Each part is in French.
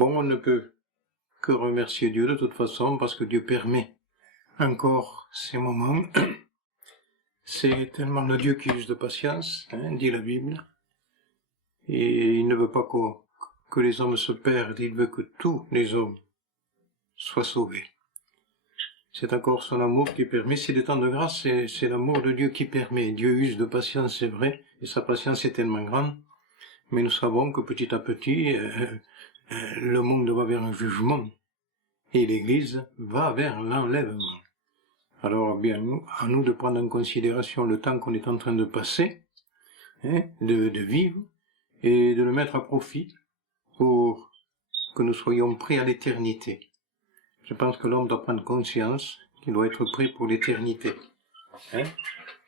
Bon, on ne peut que remercier Dieu de toute façon, parce que Dieu permet encore ces moments. C'est tellement le Dieu qui use de patience, dit la Bible. Et il ne veut pas que les hommes se perdent, il veut que tous les hommes soient sauvés. C'est encore son amour qui permet, c'est des temps de grâce, c'est l'amour de Dieu qui permet. Dieu use de patience, c'est vrai, et sa patience est tellement grande, mais nous savons que petit à petit, le monde va vers un jugement, et l'Église va vers l'enlèvement. Alors, bien, à nous de prendre en considération le temps qu'on est en train de passer, de vivre, et de le mettre à profit pour que nous soyons prêts à l'éternité. Je pense que l'homme doit prendre conscience qu'il doit être prêt pour l'éternité.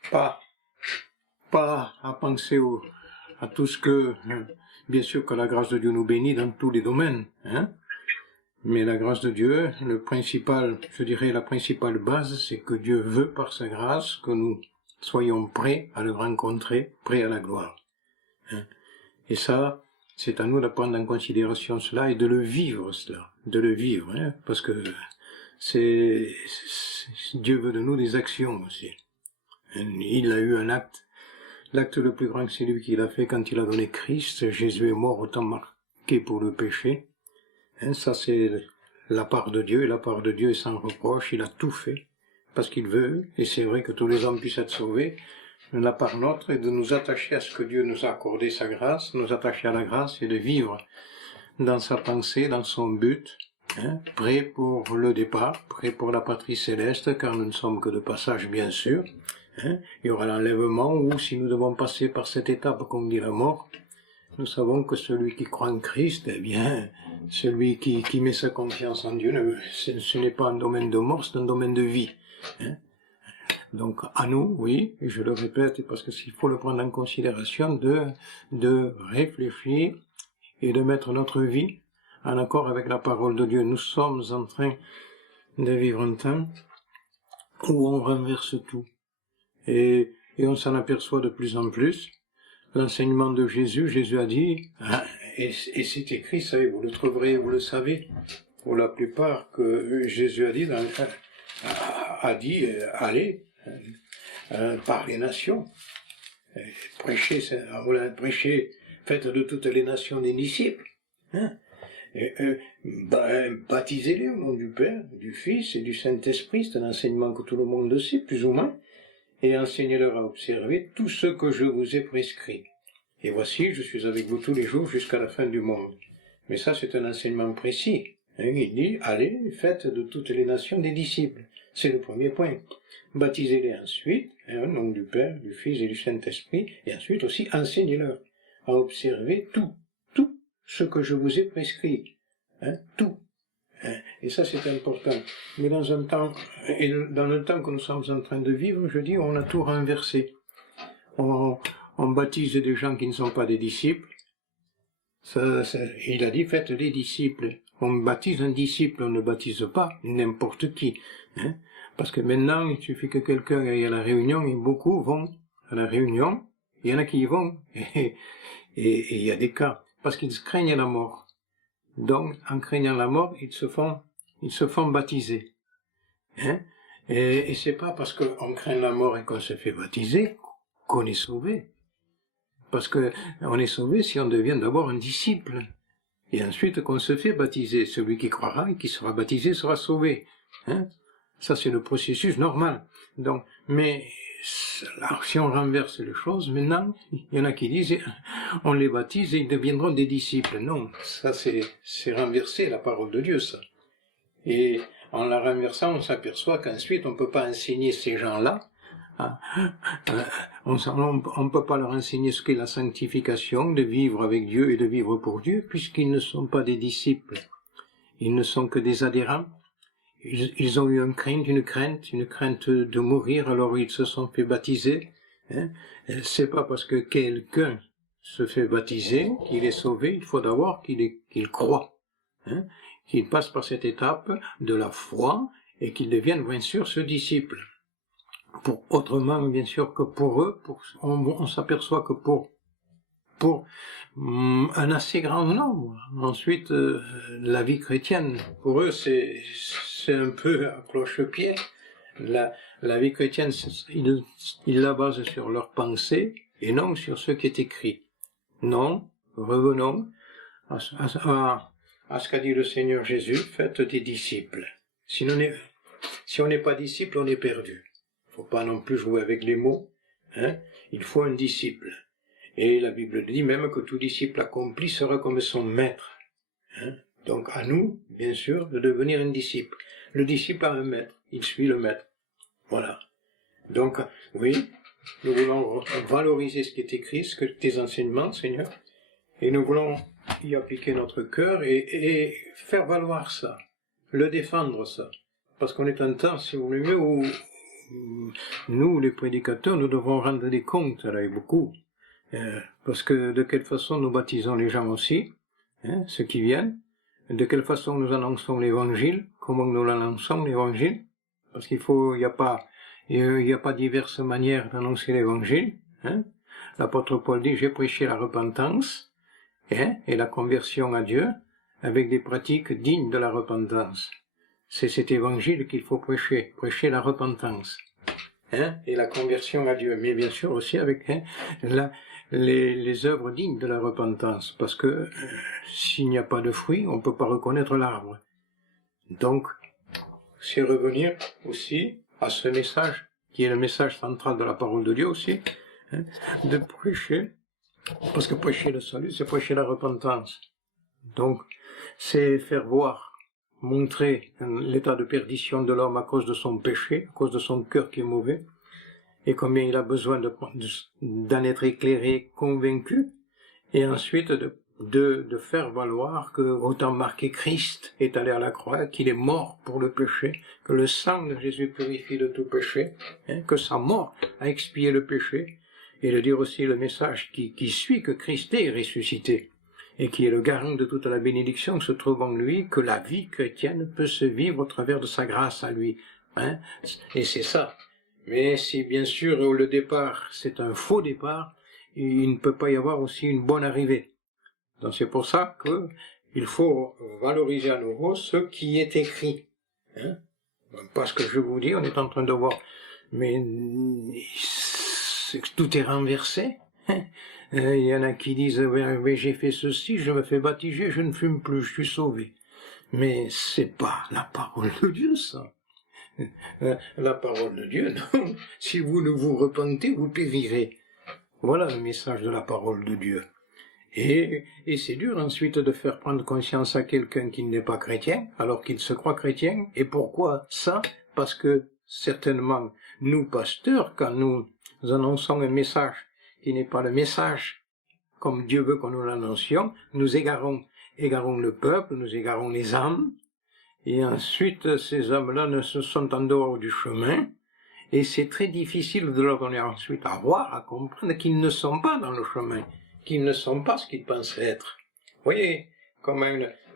Pas à penser à tout ce que, bien sûr que la grâce de Dieu nous bénit dans tous les domaines, mais la grâce de Dieu, la principale base, c'est que Dieu veut par sa grâce que nous soyons prêts à le rencontrer, prêts à la gloire. Et ça, c'est à nous de prendre en considération cela et de le vivre, parce que Dieu veut de nous des actions aussi. Il a eu un acte. L'acte le plus grand, c'est lui qui l'a fait quand il a donné Christ. Jésus est mort autant marqué pour le péché. Ça, c'est la part de Dieu, et la part de Dieu est sans reproche. Il a tout fait parce qu'il veut, et c'est vrai que tous les hommes puissent être sauvés. La part nôtre est de nous attacher à ce que Dieu nous a accordé sa grâce, nous attacher à la grâce et de vivre dans sa pensée, dans son but, prêt pour le départ, prêt pour la patrie céleste, car nous ne sommes que de passage, bien sûr. Il y aura l'enlèvement, ou si nous devons passer par cette étape qu'on dit la mort, nous savons que celui qui croit en Christ, eh bien, celui qui met sa confiance en Dieu, ce n'est pas un domaine de mort, c'est un domaine de vie. Donc, à nous, oui, et je le répète, parce que s'il faut le prendre en considération, de réfléchir et de mettre notre vie en accord avec la parole de Dieu. Nous sommes en train de vivre un temps où on renverse tout. Et on s'en aperçoit de plus en plus. L'enseignement de Jésus a dit, et c'est écrit, ça, vous le trouverez, vous le savez, pour la plupart, que Jésus a dit, allez, par les nations, prêchez, faites de toutes les nations des disciples, baptisez-les au nom du Père, du Fils et du Saint-Esprit, c'est un enseignement que tout le monde sait, plus ou moins, et enseignez-leur à observer tout ce que je vous ai prescrit. Et voici, je suis avec vous tous les jours jusqu'à la fin du monde. Mais ça, c'est un enseignement précis. Il dit, allez, faites de toutes les nations des disciples. C'est le premier point. Baptisez-les ensuite, au nom du Père, du Fils et du Saint-Esprit, et ensuite aussi enseignez-leur à observer tout ce que je vous ai prescrit. Tout. Et ça, c'est important. Mais dans le temps que nous sommes en train de vivre, je dis, on a tout renversé. On baptise des gens qui ne sont pas des disciples. Il a dit, faites des disciples. On baptise un disciple, on ne baptise pas n'importe qui. Parce que maintenant, il suffit que quelqu'un aille à la réunion, et beaucoup vont à la réunion, il y en a qui y vont, et il y a des cas, parce qu'ils craignent la mort. Donc, en craignant la mort, ils se font baptiser. Et c'est pas parce qu'on craint la mort et qu'on se fait baptiser qu'on est sauvé. Parce que on est sauvé si on devient d'abord un disciple. Et ensuite qu'on se fait baptiser. Celui qui croira et qui sera baptisé sera sauvé. Ça, c'est le processus normal. Donc, mais alors, si on renverse les choses, maintenant, il y en a qui disent, on les baptise et ils deviendront des disciples. Non, ça c'est renverser la parole de Dieu, ça. Et en la renversant, on s'aperçoit qu'ensuite, on ne peut pas enseigner ces gens-là. On ne peut pas leur enseigner ce qu'est la sanctification, de vivre avec Dieu et de vivre pour Dieu, puisqu'ils ne sont pas des disciples. Ils ne sont que des adhérents. Ils ont eu une crainte de mourir, alors ils se sont fait baptiser. C'est pas parce que quelqu'un se fait baptiser qu'il est sauvé, il faut d'abord qu'il croit, qu'il passe par cette étape de la foi et qu'il devienne bien sûr ce disciple. Autrement, bien sûr, que pour eux, on s'aperçoit que pour pour un assez grand nombre. Ensuite, la vie chrétienne, pour eux, c'est un peu à cloche-pied. La vie chrétienne, ils la basent sur leurs pensées et non sur ce qui est écrit. Non, revenons à ce qu'a dit le Seigneur Jésus, faites des disciples. Si on n'est pas disciple, on est perdu. Il ne faut pas non plus jouer avec les mots. Hein. Il faut un disciple. Et la Bible dit même que tout disciple accompli sera comme son maître. Hein. Donc à nous, bien sûr, de devenir un disciple. Le disciple a un maître, il suit le maître. Voilà. Donc, oui, nous voulons valoriser ce qui est écrit, ce que tes enseignements, Seigneur, et nous voulons y appliquer notre cœur et faire valoir ça, le défendre ça. Parce qu'on est un temps, si vous voulez, où nous, les prédicateurs, nous devons rendre des comptes, là, et beaucoup. Parce que de quelle façon nous baptisons les gens aussi, hein, ceux qui viennent, de quelle façon nous annonçons l'évangile, comment nous l'annonçons l'évangile, parce qu'il n'y a pas diverses manières d'annoncer l'évangile, hein. L'apôtre Paul dit, j'ai prêché la repentance, hein, et la conversion à Dieu, avec des pratiques dignes de la repentance. C'est cet évangile qu'il faut prêcher la repentance, hein, et la conversion à Dieu, mais bien sûr aussi avec les œuvres dignes de la repentance, parce que s'il n'y a pas de fruit, on ne peut pas reconnaître l'arbre. Donc, c'est revenir aussi à ce message, qui est le message central de la parole de Dieu aussi, hein, de prêcher, parce que prêcher le salut, c'est prêcher la repentance. Donc, c'est faire voir, montrer l'état de perdition de l'homme à cause de son péché, à cause de son cœur qui est mauvais, et combien il a besoin d'en être éclairé, convaincu, et ensuite de faire valoir que autant marqué Christ est allé à la croix, qu'il est mort pour le péché, que le sang de Jésus purifie de tout péché, hein, que sa mort a expié le péché, et de dire aussi le message qui suit que Christ est ressuscité, et qui est le garant de toute la bénédiction se trouve en lui, que la vie chrétienne peut se vivre au travers de sa grâce à lui. Hein, et c'est ça. Mais si bien sûr le départ c'est un faux départ, il ne peut pas y avoir aussi une bonne arrivée. Donc c'est pour ça qu'il faut valoriser à nouveau ce qui est écrit. Hein? Parce que je vous dis, on est en train de voir, mais tout est renversé. Hein? Il y en a qui disent, oui, j'ai fait ceci, je me fais baptiser, je ne fume plus, je suis sauvé. Mais c'est pas la parole de Dieu, ça. La parole de Dieu, non. Si vous ne vous repentez, vous périrez. Voilà le message de la parole de Dieu. Et c'est dur ensuite de faire prendre conscience à quelqu'un qui n'est pas chrétien, alors qu'il se croit chrétien. Et pourquoi ça? Parce que certainement, nous pasteurs, quand nous annonçons un message qui n'est pas le message comme Dieu veut que nous l'annoncions, nous égarons le peuple, nous égarons les âmes, et ensuite ces âmes-là ne se sont en dehors du chemin, et c'est très difficile de leur donner ensuite à voir, à comprendre qu'ils ne sont pas dans le chemin, qu'ils ne sont pas ce qu'ils pensent être. Vous voyez, comme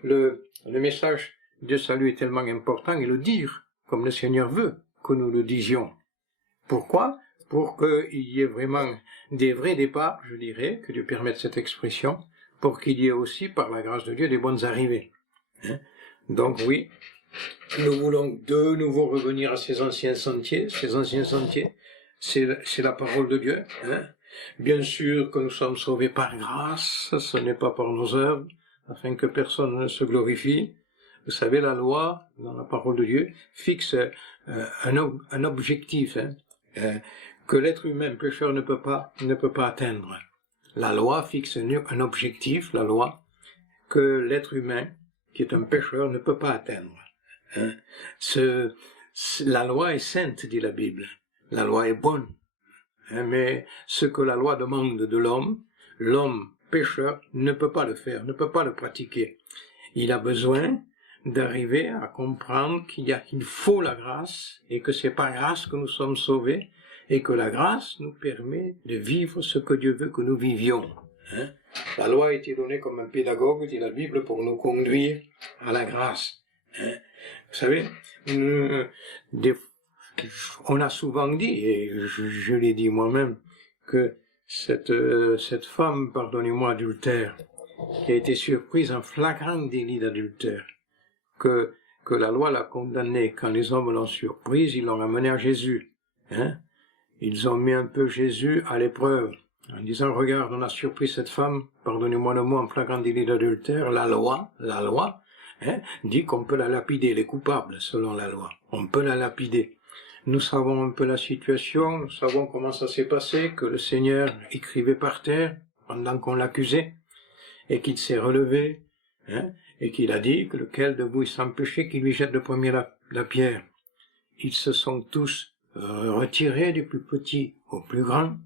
le message de salut est tellement important, et le dire, comme le Seigneur veut que nous le disions. Pourquoi? Pour qu'il y ait vraiment des vrais départs, je dirais, que Dieu permette cette expression, pour qu'il y ait aussi, par la grâce de Dieu, des bonnes arrivées. Hein? Donc oui, nous voulons de nouveau revenir à ces anciens sentiers, c'est la parole de Dieu. Hein? Bien sûr que nous sommes sauvés par grâce, ce n'est pas par nos œuvres, afin que personne ne se glorifie. Vous savez, la loi, dans la parole de Dieu, fixe un objectif, hein, que l'être humain pécheur ne peut pas atteindre. La loi fixe un objectif, la loi, que l'être humain, qui est un pécheur, ne peut pas atteindre. Hein. La loi est sainte, dit la Bible. La loi est bonne. Hein, mais ce que la loi demande de l'homme pécheur ne peut pas le faire, ne peut pas le pratiquer. Il a besoin d'arriver à comprendre qu'il faut la grâce, et que c'est par grâce que nous sommes sauvés, et que la grâce nous permet de vivre ce que Dieu veut que nous vivions. Hein. La loi a été donnée comme un pédagogue, dit la Bible, pour nous conduire à la grâce. Hein. Vous savez, on a souvent dit, et je l'ai dit moi-même, que cette femme, pardonnez-moi, adultère, qui a été surprise en flagrant délit d'adultère, que la loi l'a condamnée. Quand les hommes l'ont surprise, ils l'ont amenée à Jésus. Hein? Ils ont mis un peu Jésus à l'épreuve, en disant, regarde, on a surpris cette femme, pardonnez-moi le mot, en flagrant délit d'adultère, la loi, hein, dit qu'on peut la lapider, elle est coupable, selon la loi. On peut la lapider. Nous savons un peu la situation, nous savons comment ça s'est passé, que le Seigneur écrivait par terre, pendant qu'on l'accusait, et qu'il s'est relevé, hein, et qu'il a dit que lequel de vous est sans péché, qu'il lui jette le premier la pierre. Ils se sont tous retirés, du plus petit au plus grand.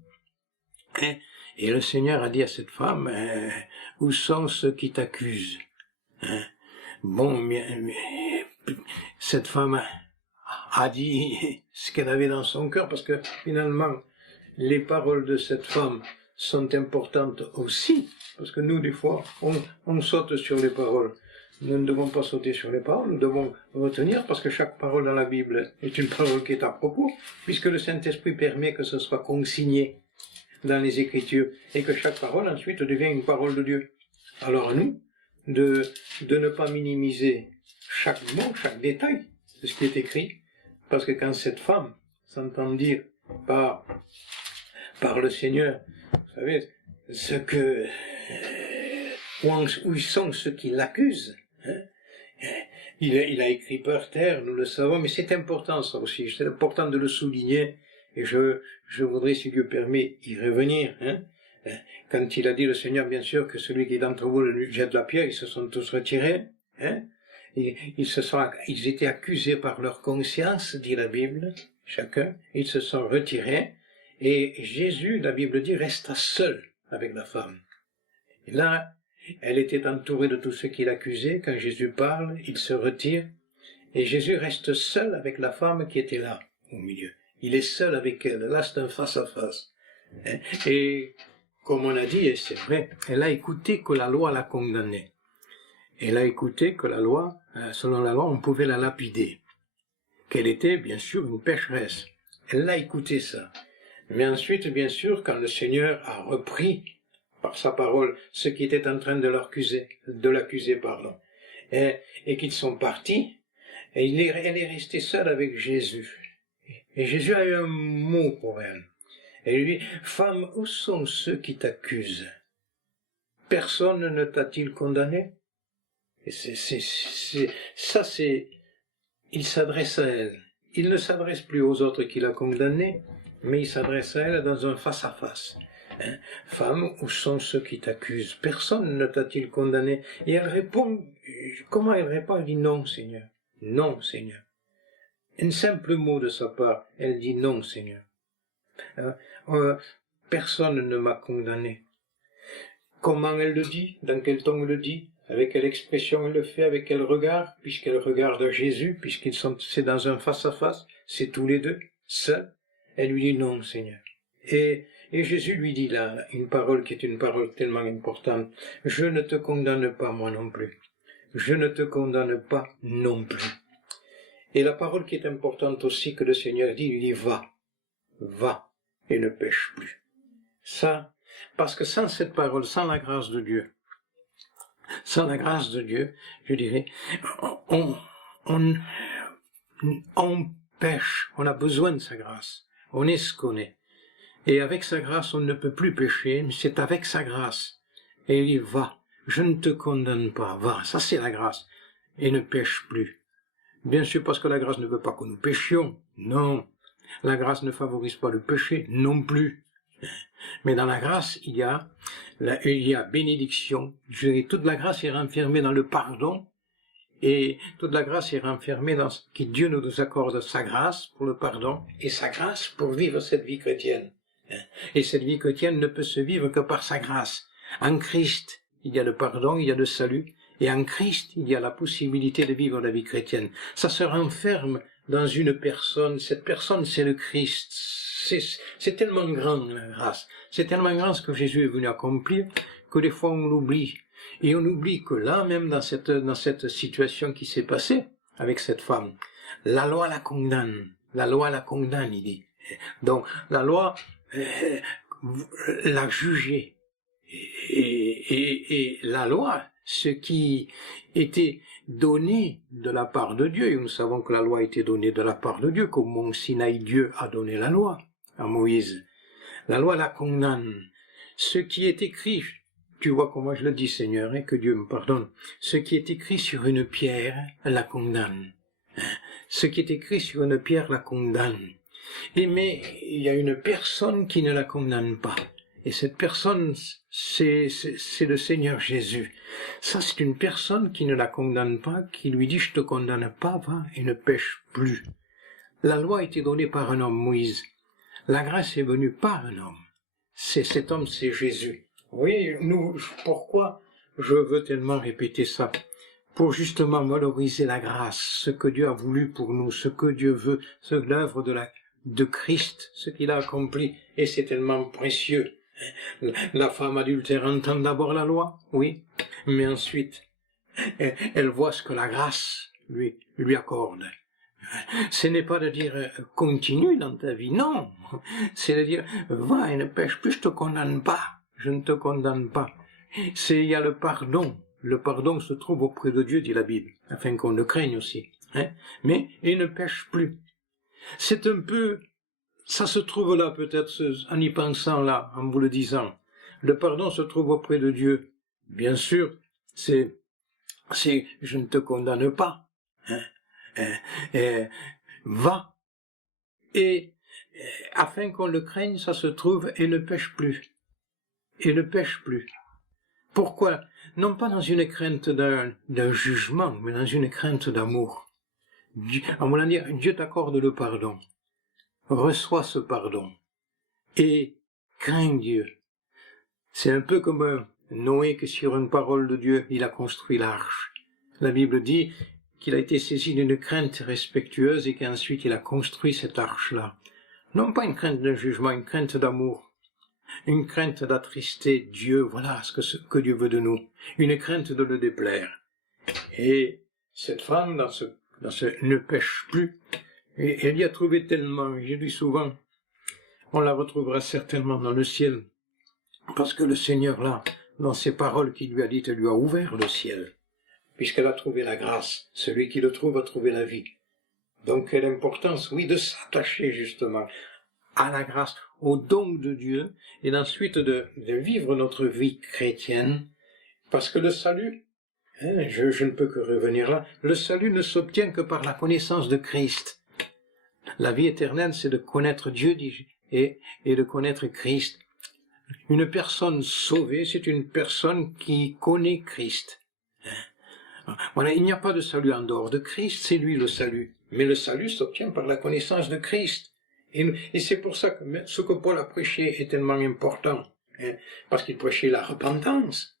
Et le Seigneur a dit à cette femme, où sont ceux qui t'accusent? Bon, mais cette femme a dit ce qu'elle avait dans son cœur, parce que finalement, les paroles de cette femme sont importantes aussi, parce que nous, des fois, on saute sur les paroles. Nous ne devons pas sauter sur les paroles, nous devons retenir, parce que chaque parole dans la Bible est une parole qui est à propos, puisque le Saint-Esprit permet que ce soit consigné dans les Écritures, et que chaque parole ensuite devient une parole de Dieu. Alors à nous, de ne pas minimiser chaque mot, chaque détail de ce qui est écrit, parce que quand cette femme s'entend dire par le Seigneur, vous savez, où sont ceux qui l'accusent, hein? Il a écrit par terre, nous le savons, mais c'est important ça aussi, c'est important de le souligner, et je voudrais, si Dieu permet, y revenir, hein? Quand il a dit le Seigneur, bien sûr, que celui qui d'entre vous lui jette la pierre, ils se sont tous retirés, hein? Et ils étaient accusés par leur conscience, dit la Bible, chacun, ils se sont retirés, et Jésus, la Bible dit, resta seul avec la femme. Et là, elle était entourée de tous ceux qui l'accusaient. Quand Jésus parle, il se retire, et Jésus reste seul avec la femme qui était là, au milieu. Il est seul avec elle, là c'est un face-à-face. Et comme on a dit, et c'est vrai, elle a écouté que la loi l'a condamnée. Elle a écouté que la loi, selon la loi, on pouvait la lapider. Qu'elle était, bien sûr, une pécheresse. Elle a écouté ça. Mais ensuite, bien sûr, quand le Seigneur a repris par sa parole ceux qui étaient en train de l'accuser, et qu'ils sont partis, et elle est restée seule avec Jésus. Et Jésus a eu un mot pour elle. Et lui dit, femme, où sont ceux qui t'accusent? Personne ne t'a-t-il condamné? Et il s'adresse à elle. Il ne s'adresse plus aux autres qu'il a condamnés, mais il s'adresse à elle dans un face-à-face. Femme, où sont ceux qui t'accusent? Personne ne t'a-t-il condamné? Et elle répond, comment elle répond? Elle dit non, Seigneur. Non, Seigneur. Un simple mot de sa part, elle dit non, Seigneur. Personne ne m'a condamné. Comment elle le dit? Dans quel ton elle le dit? Avec quelle expression elle le fait? Avec quel regard? Puisqu'elle regarde Jésus, c'est dans un face-à-face, c'est tous les deux, seuls. Elle lui dit non, Seigneur. Et Jésus lui dit là, une parole qui est une parole tellement importante, je ne te condamne pas moi non plus. Je ne te condamne pas non plus. Et la parole qui est importante aussi que le Seigneur dit, il dit va et ne pêche plus. Ça, parce que sans cette parole, sans la grâce de Dieu, je dirais, on pêche, on a besoin de sa grâce, on est ce qu'on est. Et avec sa grâce, on ne peut plus pécher, mais c'est avec sa grâce. Et il dit, va, je ne te condamne pas, va, ça c'est la grâce, et ne pêche plus. Bien sûr, parce que la grâce ne veut pas que nous péchions, non. La grâce ne favorise pas le péché, non plus. Mais dans la grâce, il y a bénédiction. Je dirais, toute la grâce est renfermée dans le pardon, et toute la grâce est renfermée dans ce que Dieu nous accorde, sa grâce pour le pardon, et sa grâce pour vivre cette vie chrétienne. Et cette vie chrétienne ne peut se vivre que par sa grâce. En Christ, il y a le pardon, il y a le salut, et en Christ, il y a la possibilité de vivre la vie chrétienne. Ça se renferme dans une personne, cette personne c'est le Christ. C'est tellement grand la grâce, c'est tellement grand ce que Jésus est venu accomplir, que des fois on l'oublie. Et on oublie que là, même dans cette situation qui s'est passée avec cette femme, la loi la condamne, il dit. Donc la loi l'a jugé. Et la loi, ce qui était donné de la part de Dieu, et nous savons que la loi a été donnée de la part de Dieu, comme Mont Sinaï, Dieu a donné la loi à Moïse. La loi la condamne. Ce qui est écrit, tu vois comment je le dis, Seigneur, que Dieu me pardonne, ce qui est écrit sur une pierre la condamne. Ce qui est écrit sur une pierre la condamne. Mais il y a une personne qui ne la condamne pas. Et cette personne, c'est le Seigneur Jésus. Ça, c'est une personne qui ne la condamne pas, qui lui dit « je te condamne pas, va et ne pêche plus ». La loi a été donnée par un homme, Moïse. La grâce est venue par un homme. Cet homme, c'est Jésus. Vous voyez, pourquoi je veux tellement répéter ça? Pour justement valoriser la grâce, ce que Dieu a voulu pour nous, ce que Dieu veut, l'œuvre de Christ, ce qu'il a accompli, et c'est tellement précieux. La femme adultère entend d'abord la loi, oui, mais ensuite, elle voit ce que la grâce lui accorde. Ce n'est pas de dire « continue dans ta vie », non, c'est de dire « va et ne pêche plus, je te condamne pas, je ne te condamne pas ». Il y a le pardon se trouve auprès de Dieu, dit la Bible, afin qu'on le craigne aussi, mais il ne pêche plus. C'est un peu... Ça se trouve là, peut-être, en y pensant là, en vous le disant. Le pardon se trouve auprès de Dieu. Bien sûr, c'est je ne te condamne pas. Va. Et afin qu'on le craigne, ça se trouve, et ne pêche plus. Et ne pêche plus. Pourquoi? Non pas dans une crainte d'un jugement, mais dans une crainte d'amour. À mon avis, Dieu t'accorde le pardon. Reçois ce pardon et crains Dieu. C'est un peu comme Noé que sur une parole de Dieu, il a construit l'arche. La Bible dit qu'il a été saisi d'une crainte respectueuse et qu'ensuite il a construit cette arche-là. Non pas une crainte d'un jugement, une crainte d'amour, une crainte d'attrister Dieu, voilà ce que Dieu veut de nous, une crainte de le déplaire. Et cette femme, dans ce ne pêche plus, et elle y a trouvé tellement, j'ai dit souvent, on la retrouvera certainement dans le ciel, parce que le Seigneur là, dans ses paroles qu'il lui a dites, lui a ouvert le ciel, puisqu'elle a trouvé la grâce. Celui qui le trouve a trouvé la vie. Donc quelle importance, oui, de s'attacher justement à la grâce, au don de Dieu, et ensuite de vivre notre vie chrétienne, parce que le salut, je ne peux que revenir là, le salut ne s'obtient que par la connaissance de Christ. La vie éternelle, c'est de connaître Dieu et de connaître Christ. Une personne sauvée, c'est une personne qui connaît Christ. Voilà, il n'y a pas de salut en dehors de Christ, c'est lui le salut. Mais le salut s'obtient par la connaissance de Christ. Et c'est pour ça que ce que Paul a prêché est tellement important. Parce qu'il prêchait la repentance.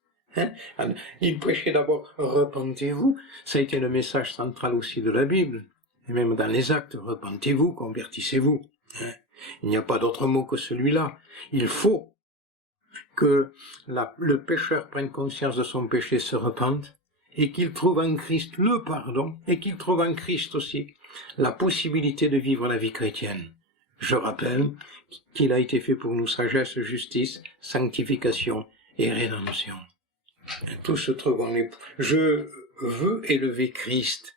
Il prêchait d'abord « repentez-vous ». Ça a été le message central aussi de la Bible. Et même dans les actes, repentez-vous, convertissez-vous. Il n'y a pas d'autre mot que celui-là. Il faut que le pécheur prenne conscience de son péché, se repente, et qu'il trouve en Christ le pardon, et qu'il trouve en Christ aussi la possibilité de vivre la vie chrétienne. Je rappelle qu'il a été fait pour nous sagesse, justice, sanctification et rédemption. Tout se trouve en lui. Je veux élever Christ.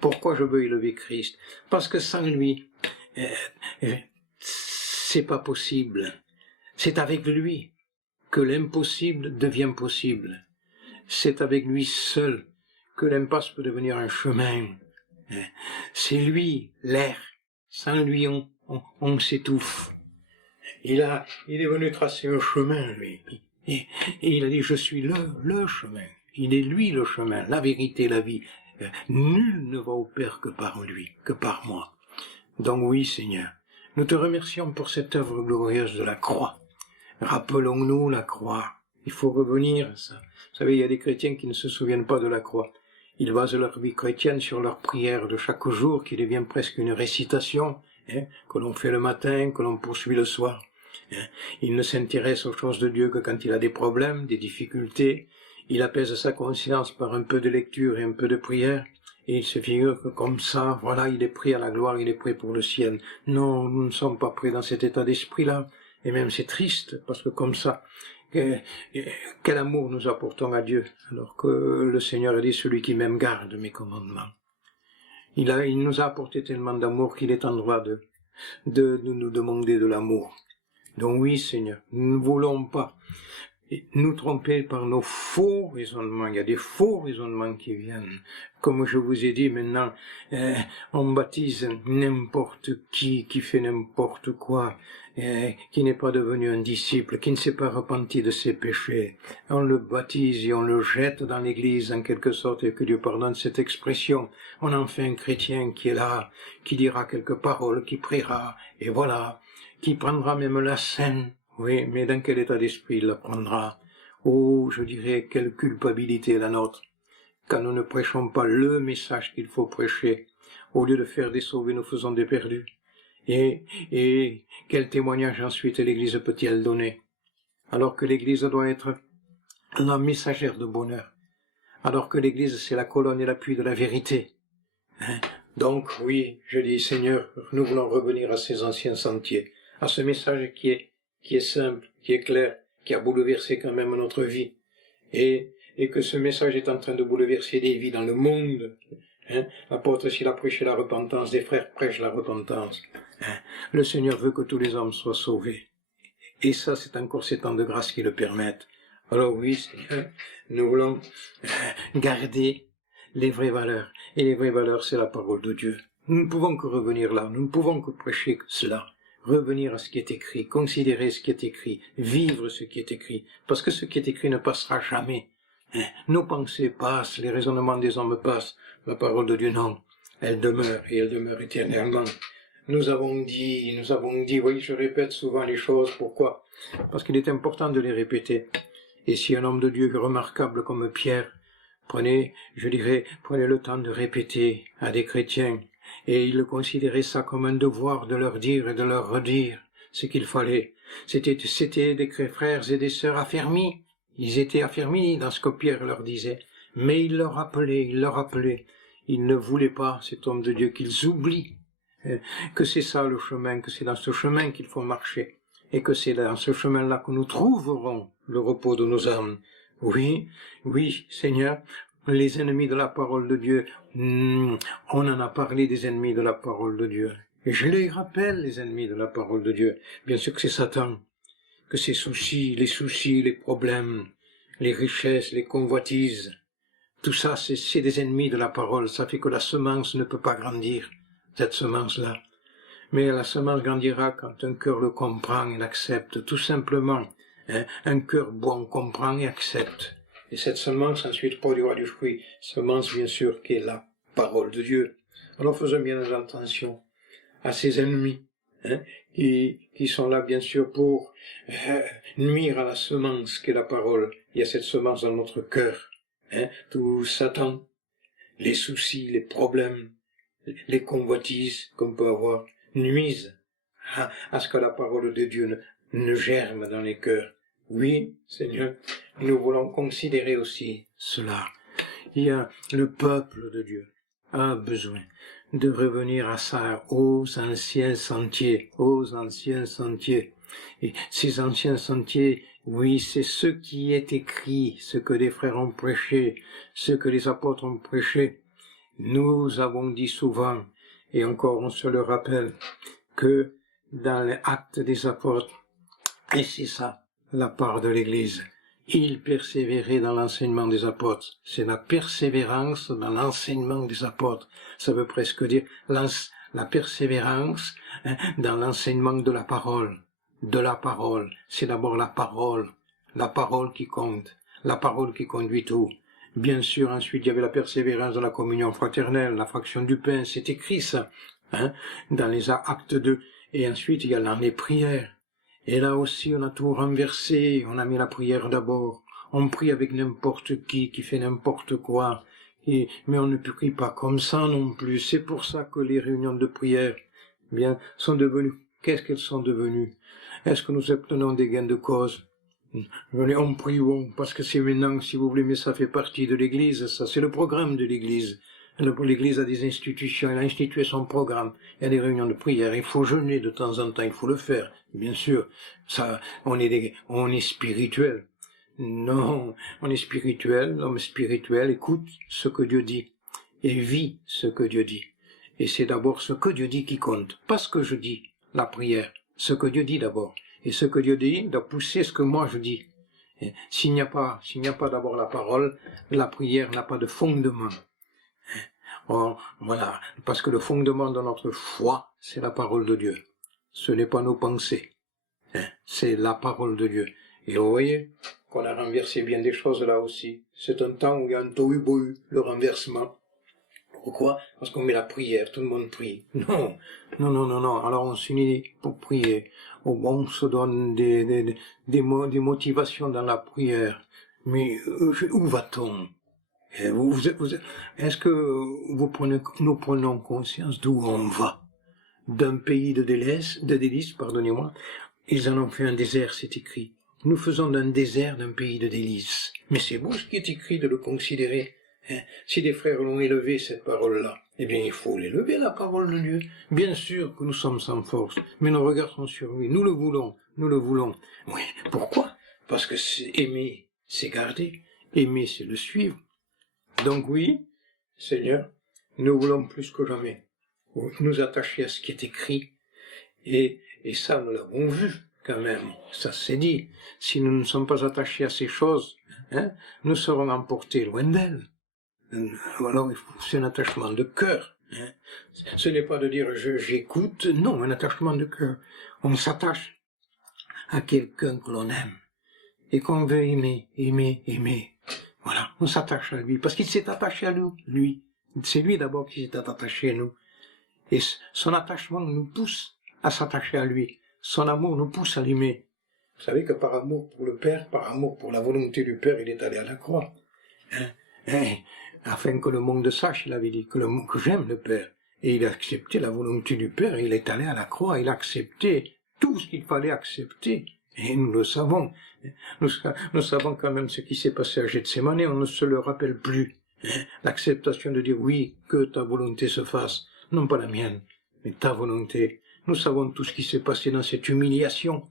Pourquoi je veux élever Christ? Parce que sans lui, c'est pas possible. C'est avec lui que l'impossible devient possible. C'est avec lui seul que l'impasse peut devenir un chemin. C'est lui, l'air. Sans lui, on s'étouffe. Il est venu tracer un chemin, lui. Et il a dit, je suis le chemin. Il est lui le chemin, la vérité, la vie. Nul ne va au Père que par lui, que par moi. Donc oui, Seigneur, nous te remercions pour cette œuvre glorieuse de la croix. Rappelons-nous la croix. Il faut revenir à ça. Vous savez, il y a des chrétiens qui ne se souviennent pas de la croix. Ils basent leur vie chrétienne sur leur prière de chaque jour, qui devient presque une récitation, que l'on fait le matin, que l'on poursuit le soir. Il ne s'intéresse aux choses de Dieu que quand il a des problèmes, des difficultés. Il apaise sa conscience par un peu de lecture et un peu de prière, et il se figure que comme ça, voilà, il est prêt à la gloire, il est prêt pour le ciel. Non, nous ne sommes pas prêts dans cet état d'esprit-là. Et même c'est triste, parce que comme ça, quel amour nous apportons à Dieu, alors que le Seigneur a dit, celui qui m'aime garde mes commandements. Il nous a apporté tellement d'amour qu'il est en droit de nous demander de l'amour. Donc oui, Seigneur, nous ne voulons pas nous tromper par nos faux raisonnements. Il y a des faux raisonnements qui viennent. Comme je vous ai dit maintenant, on baptise n'importe qui fait n'importe quoi, qui n'est pas devenu un disciple, qui ne s'est pas repenti de ses péchés. On le baptise et on le jette dans l'église en quelque sorte, et que Dieu pardonne cette expression. On en fait un chrétien qui est là, qui dira quelques paroles, qui priera, et voilà, qui prendra même la scène. Oui, mais dans quel état d'esprit il la prendra? Oh, je dirais, quelle culpabilité la nôtre, quand nous ne prêchons pas le message qu'il faut prêcher. Au lieu de faire des sauvés, nous faisons des perdus. Et quel témoignage ensuite l'Église peut-elle donner? Alors que l'Église doit être la messagère de bonheur. Alors que l'Église, c'est la colonne et l'appui de la vérité. Donc, oui, je dis, Seigneur, nous voulons revenir à ces anciens sentiers, à ce message qui est simple, qui est clair, qui a bouleversé quand même notre vie, et que ce message est en train de bouleverser des vies dans le monde. L'apôtre, s'il a prêché la repentance, des frères prêchent la repentance. Le Seigneur veut que tous les hommes soient sauvés. Et ça, c'est encore ces temps de grâce qui le permettent. Alors oui, Seigneur, nous voulons garder les vraies valeurs. Et les vraies valeurs, c'est la parole de Dieu. Nous ne pouvons que revenir là, nous ne pouvons que prêcher cela. Revenir à ce qui est écrit, considérer ce qui est écrit, vivre ce qui est écrit, parce que ce qui est écrit ne passera jamais. Nos pensées passent, les raisonnements des hommes passent, la parole de Dieu non, elle demeure et elle demeure éternellement. Nous avons dit, oui, je répète souvent les choses, pourquoi? Parce qu'il est important de les répéter. Et si un homme de Dieu remarquable comme Pierre, prenez le temps de répéter à des chrétiens, et il considérait ça comme un devoir de leur dire et de leur redire ce qu'il fallait. C'était des frères et des sœurs affermis. Ils étaient affermis dans ce que Pierre leur disait. Mais il leur rappelait. Il ne voulait pas, cet homme de Dieu, qu'ils oublient que c'est ça le chemin, que c'est dans ce chemin qu'il faut marcher. Et que c'est dans ce chemin-là que nous trouverons le repos de nos âmes. Oui, Seigneur, les ennemis de la parole de Dieu, on en a parlé des ennemis de la parole de Dieu. Et je les rappelle, les ennemis de la parole de Dieu. Bien sûr que c'est Satan, que ses soucis, les problèmes, les richesses, les convoitises, tout ça, c'est des ennemis de la parole. Ça fait que la semence ne peut pas grandir, cette semence-là. Mais la semence grandira quand un cœur le comprend et l'accepte, tout simplement. Un cœur bon comprend et accepte. Et cette semence ensuite produira du fruit. Semence bien sûr qui est la parole de Dieu. Alors faisons bien attention à ces ennemis qui sont là bien sûr pour nuire à la semence qui est la parole. Il y a cette semence dans notre cœur. Tout Satan, les soucis, les problèmes, les convoitises qu'on peut avoir nuisent à ce que la parole de Dieu ne germe dans les cœurs. Oui, Seigneur, nous voulons considérer aussi cela. Il y a le peuple de Dieu a besoin de revenir à ça, aux anciens sentiers. Et ces anciens sentiers, oui, c'est ce qui est écrit, ce que les frères ont prêché, ce que les apôtres ont prêché. Nous avons dit souvent, et encore on se le rappelle, que dans les actes des apôtres, et c'est ça, la part de l'Église. Ils persévéraient dans l'enseignement des apôtres. C'est la persévérance dans l'enseignement des apôtres. Ça veut presque dire la persévérance dans l'enseignement de la parole. De la parole. C'est d'abord la parole qui compte, la parole qui conduit tout. Bien sûr, ensuite, il y avait la persévérance dans la communion fraternelle, la fraction du pain, c'est écrit ça, dans les actes 2. Et ensuite, il y a dans les prières. Et là aussi, on a tout renversé, on a mis la prière d'abord. On prie avec n'importe qui fait n'importe quoi. Mais on ne prie pas comme ça non plus. C'est pour ça que les réunions de prière, sont devenues. Qu'est-ce qu'elles sont devenues? Est-ce que nous obtenons des gains de cause? On prie, parce que c'est maintenant, si vous voulez, mais ça fait partie de l'Église, ça, c'est le programme de l'Église. L'Église a des institutions, elle a institué son programme, il y a des réunions de prière, il faut jeûner de temps en temps, il faut le faire, bien sûr. Ça, on est spirituel. Non, on est spirituel, l'homme spirituel écoute ce que Dieu dit et vit ce que Dieu dit. Et c'est d'abord ce que Dieu dit qui compte, pas ce que je dis, la prière, ce que Dieu dit d'abord. Et ce que Dieu dit doit pousser ce que moi je dis. S'il n'y a pas d'abord la parole, la prière n'a pas de fondement. Or, voilà, parce que le fondement de notre foi, c'est la parole de Dieu. Ce n'est pas nos pensées. C'est la parole de Dieu. Et vous voyez qu'on a renversé bien des choses là aussi. C'est un temps où il y a un tohu-bohu, le renversement. Pourquoi? Parce qu'on met la prière, tout le monde prie. Non, non, non, non, non. Alors on s'unit pour prier. On se donne des motivations dans la prière. Mais où va-t-on? Est-ce que nous prenons conscience d'où on va? D'un pays de délices, pardonnez-moi. Ils en ont fait un désert, c'est écrit. Nous faisons d'un désert d'un pays de délices. Mais c'est beau ce qui est écrit de le considérer. Si des frères l'ont élevé, cette parole-là, eh bien il faut l'élever, la parole de Dieu. Bien sûr que nous sommes sans force, mais nos regards sont sur lui. Nous le voulons, nous le voulons. Oui, pourquoi? Parce que aimer, c'est garder. Aimer, c'est le suivre. Donc oui, Seigneur, nous voulons plus que jamais nous attacher à ce qui est écrit. Et ça, nous l'avons vu quand même. Ça c'est dit. Si nous ne sommes pas attachés à ces choses, nous serons emportés loin d'elles. Alors, c'est un attachement de cœur. Ce n'est pas de dire j'écoute, non, un attachement de cœur. On s'attache à quelqu'un que l'on aime et qu'on veut aimer, aimer, aimer. Voilà, on s'attache à lui parce qu'il s'est attaché à nous, lui. C'est lui d'abord qui s'est attaché à nous. Et son attachement nous pousse à s'attacher à lui. Son amour nous pousse à l'aimer. Vous savez que par amour pour le Père, par amour pour la volonté du Père, il est allé à la croix. Afin que le monde sache, il avait dit que j'aime le Père. Et il a accepté la volonté du Père, il est allé à la croix, il a accepté tout ce qu'il fallait accepter. Et nous le savons. Nous savons quand même ce qui s'est passé à Gethsémane, on ne se le rappelle plus. L'acceptation de dire oui, que ta volonté se fasse. Non pas la mienne, mais ta volonté. Nous savons tout ce qui s'est passé dans cette humiliation.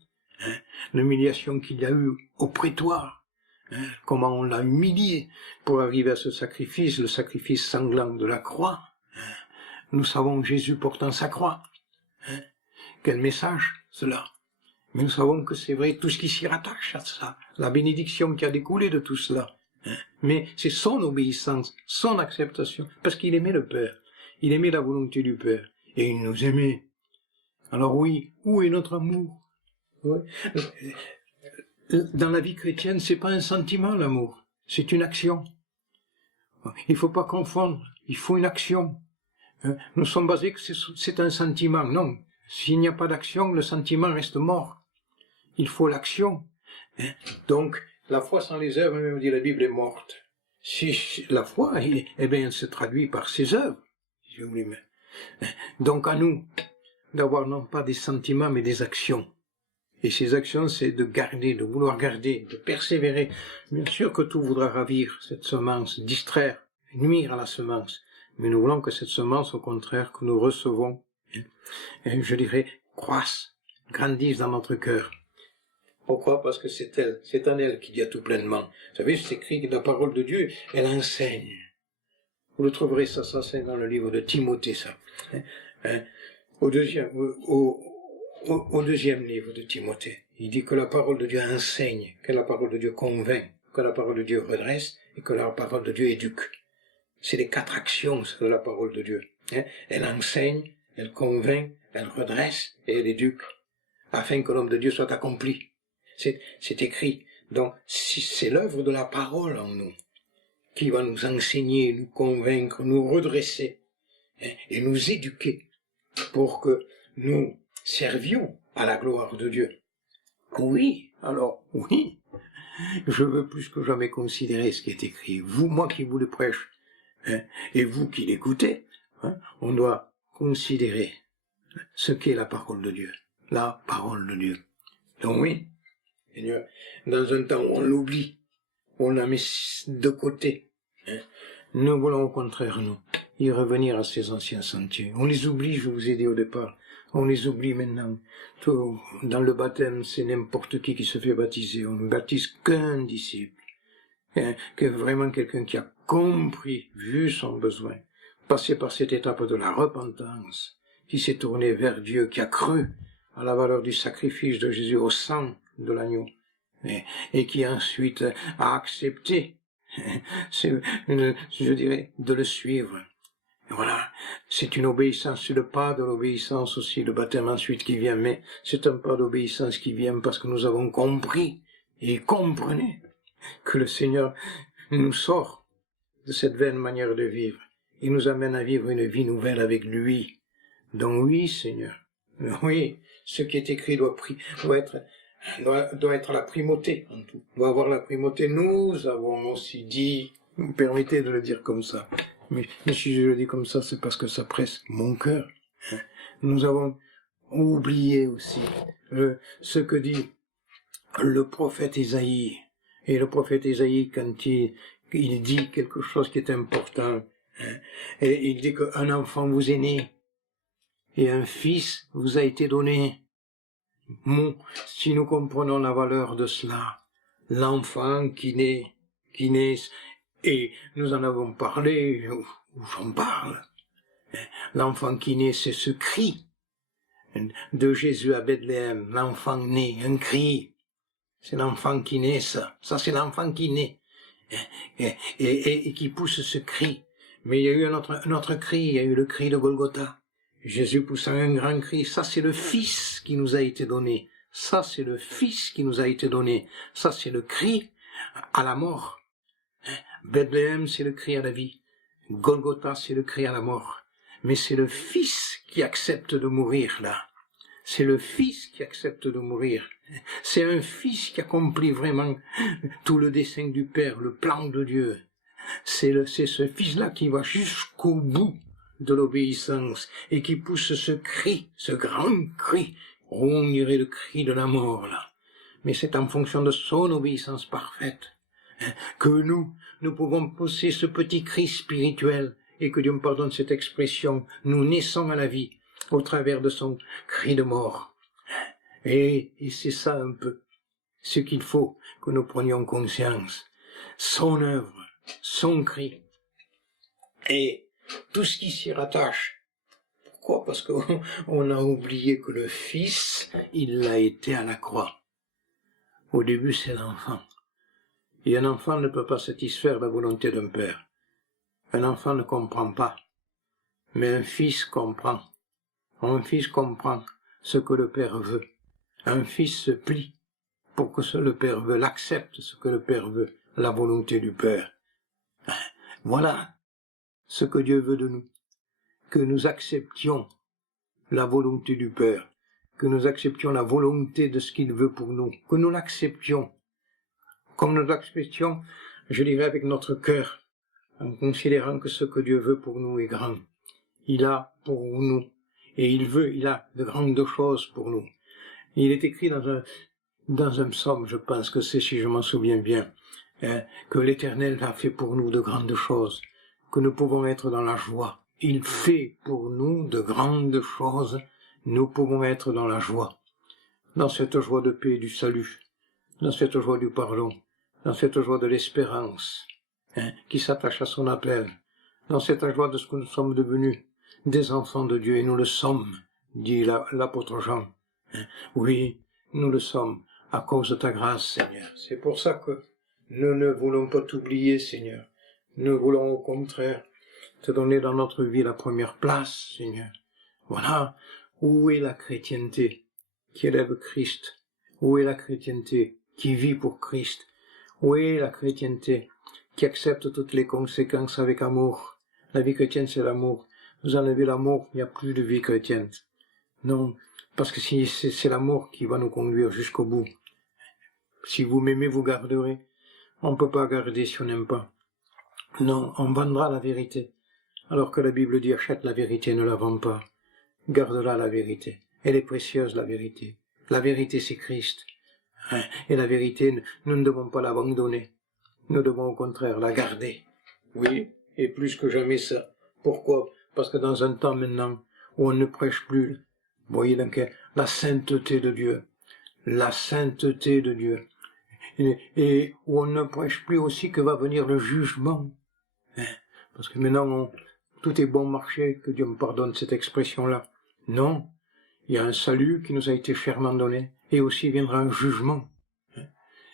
L'humiliation qu'il y a eu au prétoire. Comment on l'a humilié pour arriver à ce sacrifice, le sacrifice sanglant de la croix. Nous savons Jésus portant sa croix. Quel message, cela. Mais nous savons que c'est vrai tout ce qui s'y rattache à ça, la bénédiction qui a découlé de tout cela. Mais c'est son obéissance, son acceptation, parce qu'il aimait le Père, il aimait la volonté du Père, et il nous aimait. Alors oui, où est notre amour? Dans la vie chrétienne, c'est pas un sentiment, l'amour, c'est une action. Il faut pas confondre, il faut une action. Nous sommes basés que c'est un sentiment, non. S'il n'y a pas d'action, le sentiment reste mort. Il faut l'action. Donc, la foi sans les œuvres, même dit la Bible, est morte. Si la foi, elle se traduit par ses œuvres. Donc à nous, d'avoir non pas des sentiments, mais des actions. Et ces actions, c'est de garder, de vouloir garder, de persévérer. Bien sûr que tout voudra ravir cette semence, distraire, nuire à la semence. Mais nous voulons que cette semence, au contraire, que nous recevons, je dirais, croisse, grandisse dans notre cœur. Pourquoi? Parce que c'est elle, c'est en elle qu'il y a tout pleinement. Vous savez, c'est écrit que la parole de Dieu, elle enseigne. Vous le trouverez, ça c'est dans le livre de Timothée, ça. Au deuxième livre de Timothée, il dit que la parole de Dieu enseigne, que la parole de Dieu convainc, que la parole de Dieu redresse et que la parole de Dieu éduque. C'est les 4 actions de la parole de Dieu. Elle enseigne, elle convainc, elle redresse et elle éduque, afin que l'homme de Dieu soit accompli. C'est écrit. Donc, c'est l'œuvre de la parole en nous, qui va nous enseigner, nous convaincre, nous redresser, et nous éduquer, pour que nous servions à la gloire de Dieu. Oui, alors, oui, je veux plus que jamais considérer ce qui est écrit. Vous, moi qui vous le prêche, et vous qui l'écoutez, on doit considérer ce qu'est la parole de Dieu. La parole de Dieu. Donc oui, Seigneur, dans un temps où on l'oublie, on la met de côté, nous voulons au contraire, nous, y revenir à ses anciens sentiers. On les oublie, je vous ai dit au départ. On les oublie maintenant. Tout, dans le baptême, c'est n'importe qui se fait baptiser. On ne baptise qu'un disciple. Que vraiment quelqu'un qui a compris, vu son besoin, passé par cette étape de la repentance, qui s'est tourné vers Dieu, qui a cru à la valeur du sacrifice de Jésus, au sang de l'agneau, et qui ensuite a accepté, je dirais, de le suivre. Et voilà, c'est une obéissance, c'est le pas de l'obéissance aussi, le baptême ensuite qui vient, mais c'est un pas d'obéissance qui vient parce que nous avons compris et comprenez que le Seigneur nous sort de cette vaine manière de vivre et nous amène à vivre une vie nouvelle avec lui. Donc oui, Seigneur, oui, ce qui est écrit doit être la primauté en tout, doit avoir la primauté. Nous avons aussi dit, vous me permettez de le dire comme ça, mais si je le dis comme ça, c'est parce que ça presse mon cœur. Nous avons oublié aussi ce que dit le prophète Isaïe. Et le prophète Isaïe, quand il dit quelque chose qui est important, et il dit qu'un enfant vous est né, et un fils vous a été donné. Si nous comprenons la valeur de cela, l'enfant qui naît, et nous en avons parlé, ou j'en parle, l'enfant qui naît, c'est ce cri de Jésus à Bethléem, l'enfant né, un cri. C'est l'enfant qui naît, ça c'est l'enfant qui naît, et qui pousse ce cri. Mais il y a eu un autre cri, il y a eu le cri de Golgotha. Jésus poussant un grand cri, ça c'est le Fils qui nous a été donné, ça c'est le Fils qui nous a été donné, ça c'est le cri à la mort. Bethléem c'est le cri à la vie, Golgotha c'est le cri à la mort, mais c'est le Fils qui accepte de mourir là. C'est le Fils qui accepte de mourir. C'est un Fils qui accomplit vraiment tout le dessein du Père, le plan de Dieu. C'est ce Fils-là qui va jusqu'au bout de l'obéissance et qui pousse ce cri, ce grand cri. On dirait le cri de la mort, là. Mais c'est en fonction de son obéissance parfaite que nous pouvons pousser ce petit cri spirituel et que Dieu me pardonne cette expression. Nous naissons à la vie au travers de son cri de mort. Et c'est ça un peu ce qu'il faut que nous prenions conscience. Son œuvre, son cri, et tout ce qui s'y rattache. Pourquoi? Parce qu'on a oublié que le Fils, il l'a été à la croix. Au début, c'est l'enfant. Et un enfant ne peut pas satisfaire la volonté d'un père. Un enfant ne comprend pas. Mais un fils comprend. Un fils comprend ce que le Père veut. Un fils se plie pour que le Père veut, l'accepte ce que le Père veut, la volonté du Père. Voilà ce que Dieu veut de nous. Que nous acceptions la volonté du Père, que nous acceptions la volonté de ce qu'il veut pour nous, que nous l'acceptions, comme nous l'acceptions, je dirais avec notre cœur, en considérant que ce que Dieu veut pour nous est grand. Il a pour nous, et il a de grandes choses pour nous. Il est écrit dans un psaume, je pense que c'est, si je m'en souviens bien, que l'Éternel a fait pour nous de grandes choses, que nous pouvons être dans la joie. Il fait pour nous de grandes choses, nous pouvons être dans la joie, dans cette joie de paix et du salut, dans cette joie du pardon, dans cette joie de l'espérance, qui s'attache à son appel, dans cette joie de ce que nous sommes devenus, des enfants de Dieu, et nous le sommes, dit l'apôtre Jean. Oui, nous le sommes, à cause de ta grâce, Seigneur. C'est pour ça que nous ne voulons pas t'oublier, Seigneur. Nous voulons au contraire te donner dans notre vie la première place, Seigneur. Voilà, où est la chrétienté qui élève Christ? Où est la chrétienté qui vit pour Christ? Où est la chrétienté qui accepte toutes les conséquences avec amour? La vie chrétienne, c'est l'amour. Vous enlevez l'amour, il n'y a plus de vie chrétienne. Non, parce que si c'est l'amour qui va nous conduire jusqu'au bout. Si vous m'aimez, vous garderez. On ne peut pas garder si on n'aime pas. Non, on vendra la vérité. Alors que la Bible dit, achète la vérité, ne la vends pas. Garde-la, la vérité. Elle est précieuse, la vérité. La vérité, c'est Christ. Et la vérité, nous ne devons pas l'abandonner. Nous devons au contraire la garder. Oui, et plus que jamais ça. Pourquoi? Parce que dans un temps maintenant où on ne prêche plus, vous voyez donc la sainteté de Dieu, la sainteté de Dieu, et où on ne prêche plus aussi que va venir le jugement. Parce que maintenant, tout est bon marché, que Dieu me pardonne cette expression-là. Non, il y a un salut qui nous a été chèrement donné, et aussi viendra un jugement.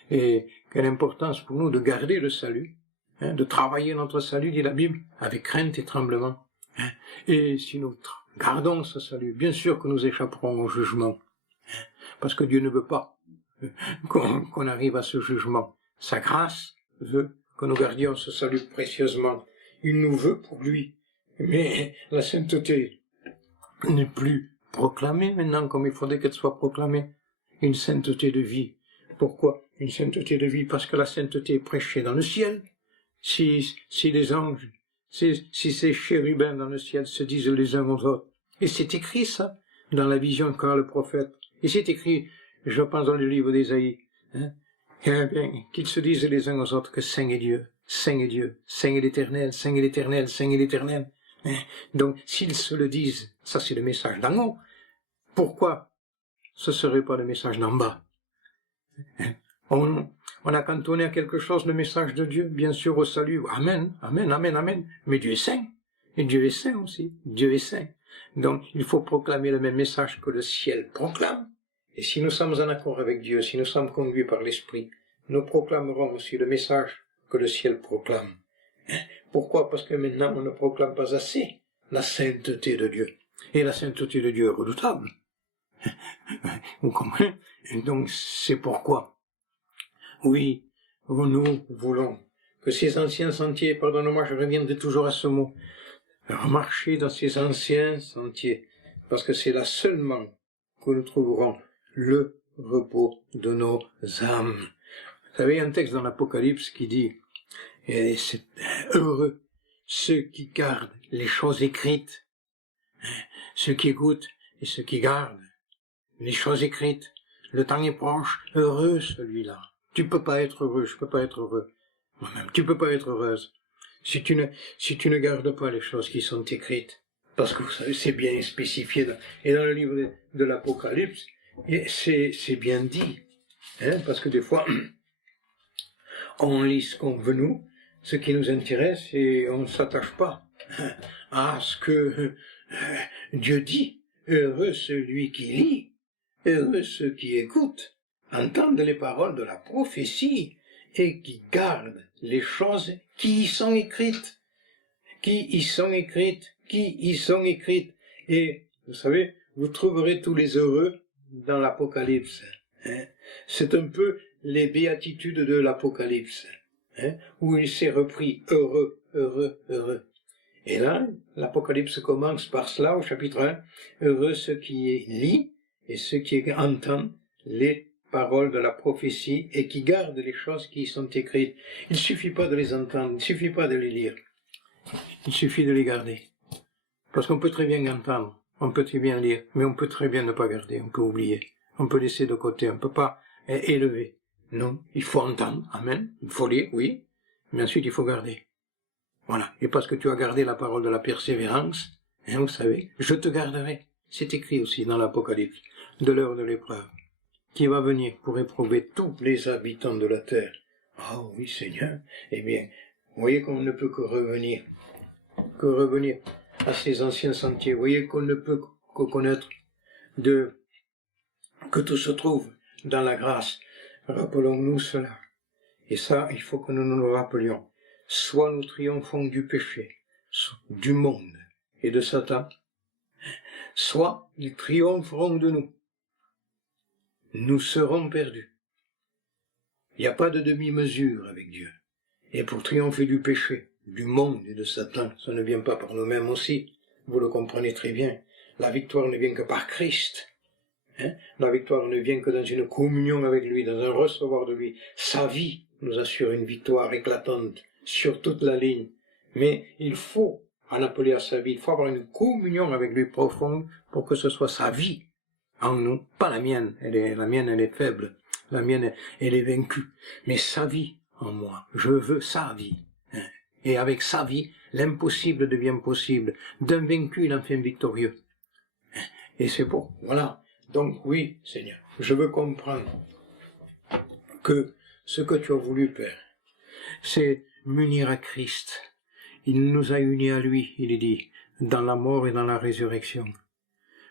Et quelle importance pour nous de garder le salut, de travailler notre salut, dit la Bible, avec crainte et tremblement. Et si nous gardons ce salut, bien sûr que nous échapperons au jugement, parce que Dieu ne veut pas qu'on arrive à ce jugement. Sa grâce veut que nous gardions ce salut précieusement. Il nous veut pour lui. Mais la sainteté n'est plus proclamée maintenant comme il faudrait qu'elle soit proclamée. Une sainteté de vie. Pourquoi une sainteté de vie? Parce que la sainteté est prêchée dans le ciel. Si les anges, si ces chérubins dans le ciel se disent les uns aux autres. Et c'est écrit ça, dans la vision qu'a le prophète. Et c'est écrit, je pense dans le livre d'Ésaïe, qu'ils se disent les uns aux autres que Saint est Dieu, Saint est Dieu, Saint est l'Éternel, Saint est l'Éternel, Saint est l'Éternel. Donc, s'ils se le disent, ça c'est le message d'en haut. Pourquoi ce serait pas le message d'en bas? On a cantonné à quelque chose le message de Dieu, bien sûr au salut. Amen, amen, amen, amen. Mais Dieu est saint. Et Dieu est saint aussi. Dieu est saint. Donc, il faut proclamer le même message que le ciel proclame. Et si nous sommes en accord avec Dieu, si nous sommes conduits par l'Esprit, nous proclamerons aussi le message que le ciel proclame. Pourquoi? Parce que maintenant, on ne proclame pas assez la sainteté de Dieu. Et la sainteté de Dieu est redoutable. Vous comprenez? Et donc, c'est pourquoi. Oui, nous voulons que ces anciens sentiers, pardonnez-moi, je reviendrai toujours à ce mot, marcher dans ces anciens sentiers, parce que c'est là seulement que nous trouverons le repos de nos âmes. Vous savez, il y a un texte dans l'Apocalypse qui dit, et c'est heureux ceux qui gardent les choses écrites, ceux qui écoutent et ceux qui gardent les choses écrites. Le temps est proche, heureux celui-là. Tu peux pas être heureux, je peux pas être heureux. Moi-même, tu peux pas être heureuse si tu ne gardes pas les choses qui sont écrites. Parce que vous savez, c'est bien spécifié et dans le livre de l'Apocalypse, c'est bien dit. Parce que des fois, on lit ce qu'on veut nous, ce qui nous intéresse, et on ne s'attache pas à ce que Dieu dit. Heureux celui qui lit, heureux ceux qui écoutent, entendent les paroles de la prophétie et qui gardent les choses qui y sont écrites. Qui y sont écrites, qui y sont écrites. Et vous savez, vous trouverez tous les heureux dans l'Apocalypse. C'est un peu les béatitudes de l'Apocalypse, où il s'est repris heureux, heureux, heureux. Et là, l'Apocalypse commence par cela au chapitre 1, heureux ceux qui lisent et ceux qui entendent les paroles de la prophétie et qui gardent les choses qui y sont écrites. Il ne suffit pas de les entendre, il ne suffit pas de les lire, il suffit de les garder. Parce qu'on peut très bien entendre, on peut très bien lire, mais on peut très bien ne pas garder, on peut oublier, on peut laisser de côté, on ne peut pas élever. Non, il faut entendre, amen, il faut lire, oui, mais ensuite il faut garder. Voilà, et parce que tu as gardé la parole de la persévérance, vous savez, je te garderai. C'est écrit aussi dans l'Apocalypse, de l'heure de l'épreuve, qui va venir pour éprouver tous les habitants de la terre. Ah oui, Seigneur, eh bien, vous voyez qu'on ne peut que revenir à ces anciens sentiers. Vous voyez qu'on ne peut que connaître que tout se trouve dans la grâce. Rappelons-nous cela. Et ça, il faut que nous nous le rappelions. Soit nous triomphons du péché, du monde et de Satan, soit ils triompheront de nous. Nous serons perdus. Il n'y a pas de demi-mesure avec Dieu. Et pour triompher du péché, du monde et de Satan, ça ne vient pas par nous-mêmes aussi. Vous le comprenez très bien. La victoire ne vient que par Christ. La victoire ne vient que dans une communion avec lui, dans un recevoir de lui. Sa vie nous assure une victoire éclatante sur toute la ligne. Mais il faut en appeler à sa vie. Il faut avoir une communion avec lui profonde pour que ce soit sa vie en nous, pas la mienne. La mienne, elle est faible. La mienne, elle est vaincue. Mais sa vie en moi. Je veux sa vie. Et avec sa vie, l'impossible devient possible. D'un vaincu, il en fait un victorieux. Et c'est bon, voilà. Donc oui, Seigneur, je veux comprendre que ce que tu as voulu, Père, c'est m'unir à Christ. Il nous a unis à lui, il est dit, dans la mort et dans la résurrection,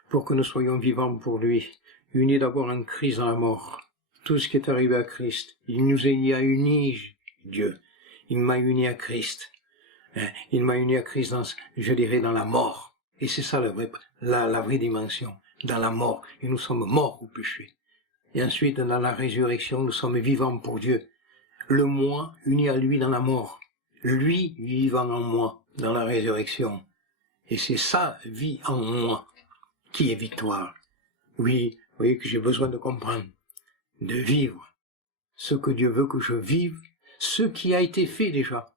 pour que nous soyons vivants pour lui, unis d'abord en Christ dans la mort. Tout ce qui est arrivé à Christ, il nous y a unis, Dieu. Il m'a uni à Christ. Il m'a uni à Christ dans, je dirais, dans la mort. Et c'est ça la vraie dimension, dans la mort. Et nous sommes morts au péché. Et ensuite, dans la résurrection, nous sommes vivants pour Dieu. Le moi uni à lui dans la mort. Lui vivant en moi dans la résurrection. Et c'est sa vie en moi qui est victoire. Oui, vous voyez que j'ai besoin de comprendre, de vivre ce que Dieu veut que je vive, ce qui a été fait déjà.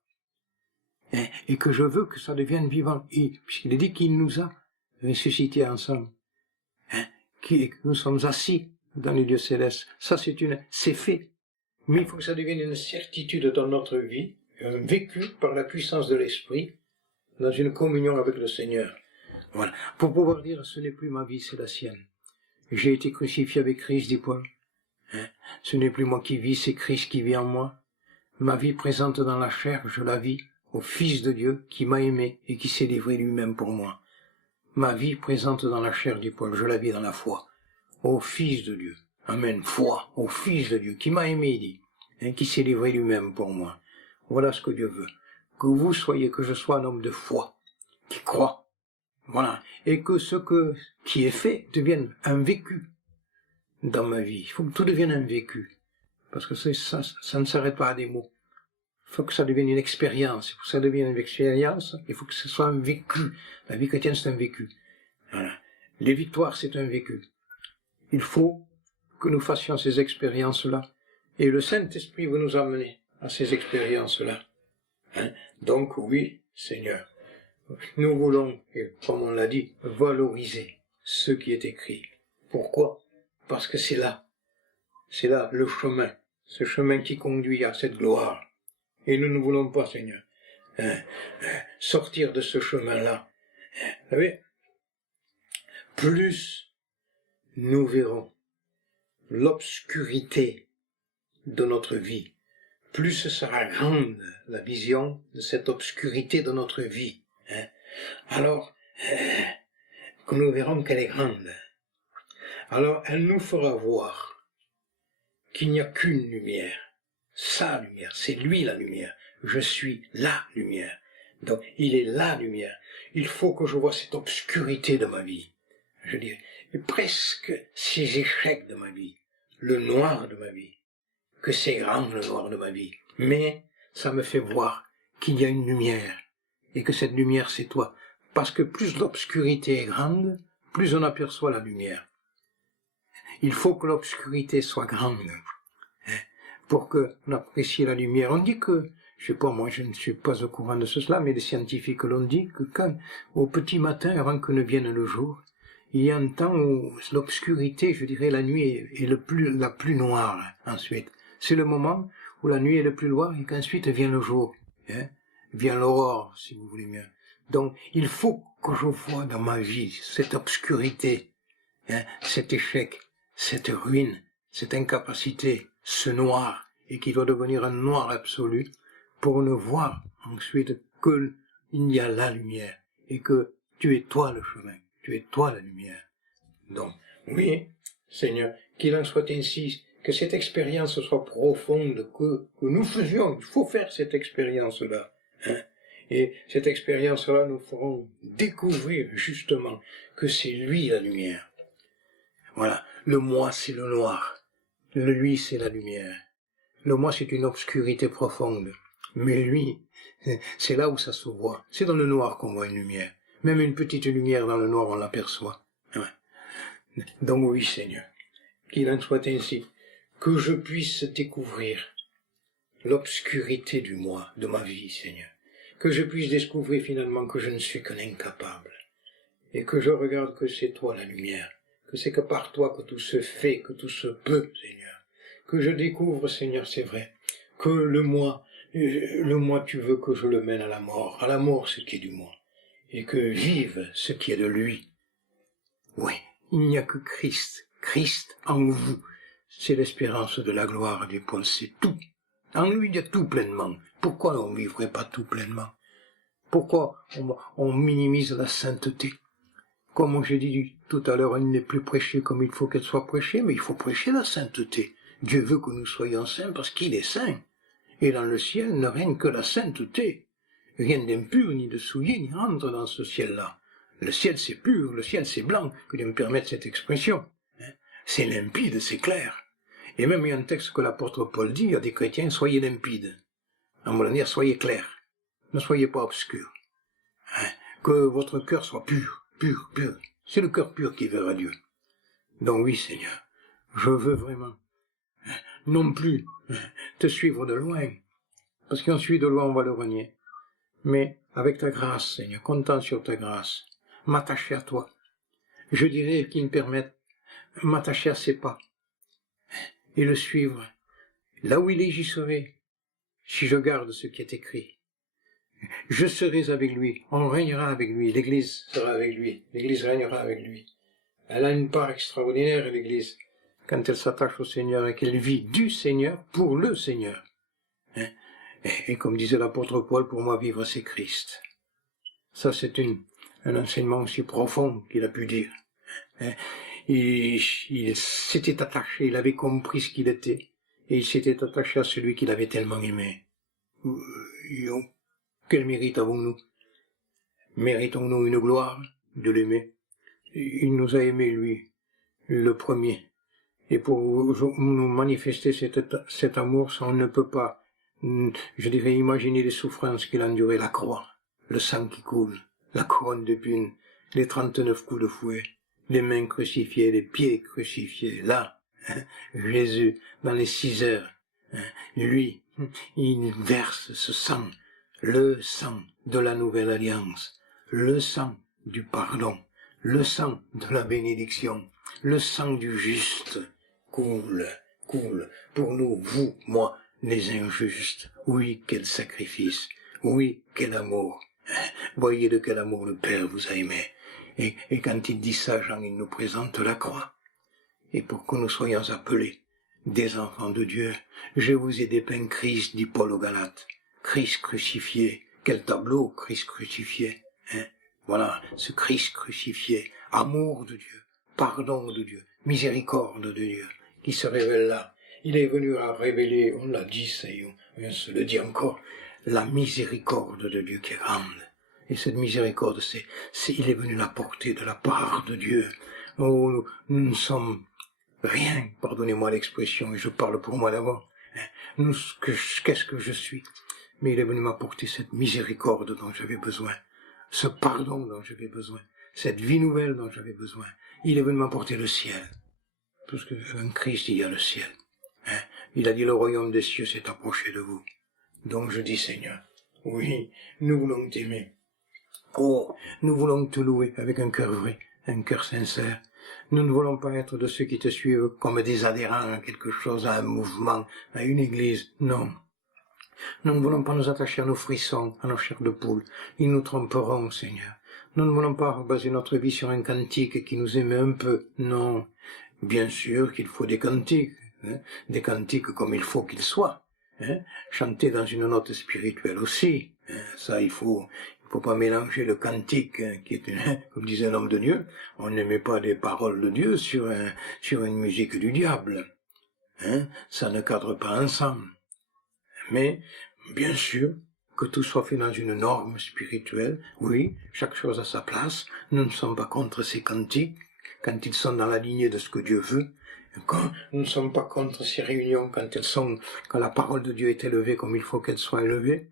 Et que je veux que ça devienne vivant. Puisqu'il est dit qu'il nous a ressuscités ensemble. Que nous sommes assis dans les lieux célestes. Ça, c'est fait. Mais il faut que ça devienne une certitude dans notre vie, vécue par la puissance de l'Esprit, dans une communion avec le Seigneur. Voilà. Pour pouvoir dire, ce n'est plus ma vie, c'est la sienne. J'ai été crucifié avec Christ, dit Paul. Ce n'est plus moi qui vis, c'est Christ qui vit en moi. Ma vie présente dans la chair, je la vis au Fils de Dieu qui m'a aimé et qui s'est livré lui-même pour moi. Ma vie présente dans la chair, dit Paul, je la vis dans la foi. Au Fils de Dieu. Amen. Foi au Fils de Dieu qui m'a aimé, il dit, qui s'est livré lui-même pour moi. Voilà ce que Dieu veut. Que vous soyez, que je sois un homme de foi, qui croit. Voilà. Et que ce qui est fait devienne un vécu dans ma vie. Il faut que tout devienne un vécu. Parce que ça ne s'arrête pas à des mots. Il faut que ça devienne une expérience. Pour que ça devienne une expérience, il faut que ce soit un vécu. La vie chrétienne, c'est un vécu. Voilà. Les victoires, c'est un vécu. Il faut que nous fassions ces expériences-là. Et le Saint-Esprit veut nous amener à ces expériences-là. Donc oui, Seigneur, nous voulons, comme on l'a dit, valoriser ce qui est écrit. Pourquoi? Parce que c'est là le chemin, ce chemin qui conduit à cette gloire. Et nous ne voulons pas, Seigneur, sortir de ce chemin-là. Vous savez, plus nous verrons l'obscurité de notre vie, plus sera grande la vision de cette obscurité de notre vie. Alors, que nous verrons qu'elle est grande, alors elle nous fera voir qu'il n'y a qu'une lumière, sa lumière, c'est lui la lumière, je suis la lumière, donc il est la lumière. Il faut que je vois cette obscurité de ma vie, je dirais, et presque ces échecs de ma vie, le noir de ma vie, que c'est grand le noir de ma vie, mais ça me fait voir qu'il y a une lumière, et que cette lumière c'est toi, parce que plus l'obscurité est grande, plus on aperçoit la lumière. Il faut que l'obscurité soit grande, pour qu'on apprécie la lumière. On dit que, je sais pas, moi je ne suis pas au courant de cela, mais les scientifiques l'ont dit, que quand, au petit matin, avant que ne vienne le jour, il y a un temps où l'obscurité, je dirais la nuit, est la plus noire, ensuite. C'est le moment où la nuit est le plus noire et qu'ensuite vient le jour, vient l'aurore, si vous voulez mieux. Donc, il faut que je vois dans ma vie cette obscurité, cet échec, cette ruine, cette incapacité, ce noir, et qui doit devenir un noir absolu, pour ne voir ensuite qu'il y a la lumière, et que tu es toi le chemin, tu es toi la lumière. Donc, oui, Seigneur, qu'il en soit ainsi, que cette expérience soit profonde, que nous faisions, il faut faire cette expérience-là, et cette expérience-là nous ferons découvrir justement que c'est lui la lumière. Voilà, le moi c'est le noir, le lui c'est la lumière. Le moi c'est une obscurité profonde, mais lui, c'est là où ça se voit. C'est dans le noir qu'on voit une lumière. Même une petite lumière dans le noir on l'aperçoit. Donc oui Seigneur, qu'il en soit ainsi, que je puisse découvrir l'obscurité du moi, de ma vie Seigneur. Que je puisse découvrir finalement que je ne suis qu'un incapable, et que je regarde que c'est toi la lumière, que c'est que par toi que tout se fait, que tout se peut, Seigneur. Que je découvre, Seigneur, c'est vrai, que le moi le moi, tu veux que je le mène à la mort ce qui est du moi, et que vive ce qui est de lui. Oui, il n'y a que Christ, Christ en vous, c'est l'espérance de la gloire du Paul, c'est tout. En lui, il y a tout pleinement. Pourquoi on ne vivrait pas tout pleinement? Pourquoi on minimise la sainteté? Comme j'ai dit tout à l'heure, elle n'est plus prêchée comme il faut qu'elle soit prêchée, mais il faut prêcher la sainteté. Dieu veut que nous soyons saints parce qu'il est saint. Et dans le ciel ne règne que la sainteté. Rien d'impur, ni de souillé, n'y rentre dans ce ciel-là. Le ciel c'est pur, le ciel c'est blanc, que Dieu me permette cette expression. C'est limpide, c'est clair. Et même il y a un texte que l'apôtre Paul dit à des chrétiens, soyez limpides. En voulant dire, soyez clairs. Ne soyez pas obscurs. Que votre cœur soit pur, pur, pur. C'est le cœur pur qui verra Dieu. Donc oui, Seigneur, je veux vraiment, non plus te suivre de loin, parce qu'on suit de loin, on va le renier. Mais avec ta grâce, Seigneur, comptant sur ta grâce, m'attacher à toi. Je dirais qu'il me permette m'attacher à ses pas et le suivre. Là où il est, j'y serai, si je garde ce qui est écrit. Je serai avec lui, on régnera avec lui, l'Église sera avec lui, l'Église régnera avec lui. Elle a une part extraordinaire, l'Église, quand elle s'attache au Seigneur et qu'elle vit du Seigneur pour le Seigneur. Et comme disait l'apôtre Paul, pour moi vivre c'est Christ. Ça c'est un enseignement aussi profond qu'il a pu dire. Il s'était attaché, il avait compris ce qu'il était, et il s'était attaché à celui qu'il avait tellement aimé. Quel mérite avons-nous? Méritons-nous une gloire de l'aimer? Il nous a aimés, lui, le premier. Et pour nous manifester cet amour, on ne peut pas, je dirais, imaginer les souffrances qu'il a endurées, la croix, le sang qui coule, la couronne d'épines, les 39 coups de fouet, les mains crucifiées, les pieds crucifiés. Là, Jésus, dans les 6 heures, lui, il verse ce sang, le sang de la nouvelle alliance, le sang du pardon, le sang de la bénédiction, le sang du juste coule pour nous, vous, moi, les injustes. Oui, quel sacrifice, oui, quel amour. Voyez de quel amour le Père vous a aimé. Et quand il dit ça, Jean, il nous présente la croix. Et pour que nous soyons appelés des enfants de Dieu, je vous ai dépeint Christ, dit Paul aux Galates. Christ crucifié. Quel tableau, Christ crucifié. Voilà, ce Christ crucifié. Amour de Dieu, pardon de Dieu, miséricorde de Dieu, qui se révèle là. Il est venu à révéler, on l'a dit, ça y est, on se le dit encore, la miséricorde de Dieu qui est grande. Et cette miséricorde, il est venu la porter de la part de Dieu. Oh, nous ne sommes rien, pardonnez-moi l'expression, et je parle pour moi d'abord. Qu'est-ce que je suis? Mais il est venu m'apporter cette miséricorde dont j'avais besoin, ce pardon dont j'avais besoin, cette vie nouvelle dont j'avais besoin. Il est venu m'apporter le ciel. Parce qu'en Christ, il y a le ciel. Il a dit, le royaume des cieux s'est approché de vous. Donc je dis, Seigneur, oui, nous voulons t'aimer. Oh, nous voulons te louer avec un cœur vrai, un cœur sincère. Nous ne voulons pas être de ceux qui te suivent comme des adhérents à quelque chose, à un mouvement, à une église. Non. Nous ne voulons pas nous attacher à nos frissons, à nos chairs de poule. Ils nous tromperont, Seigneur. Nous ne voulons pas baser notre vie sur un cantique qui nous émet un peu. Non. Bien sûr qu'il faut des cantiques, des cantiques comme il faut qu'ils soient. Chanter dans une note spirituelle aussi. Ça, il faut pas mélanger le cantique, qui est comme disait un homme de Dieu. On ne met pas des paroles de Dieu sur une musique du diable. Ça ne cadre pas ensemble. Mais, bien sûr, que tout soit fait dans une norme spirituelle, oui, chaque chose à sa place, nous ne sommes pas contre ces cantiques, quand ils sont dans la lignée de ce que Dieu veut, nous ne sommes pas contre ces réunions quand la parole de Dieu est élevée comme il faut qu'elle soit élevée,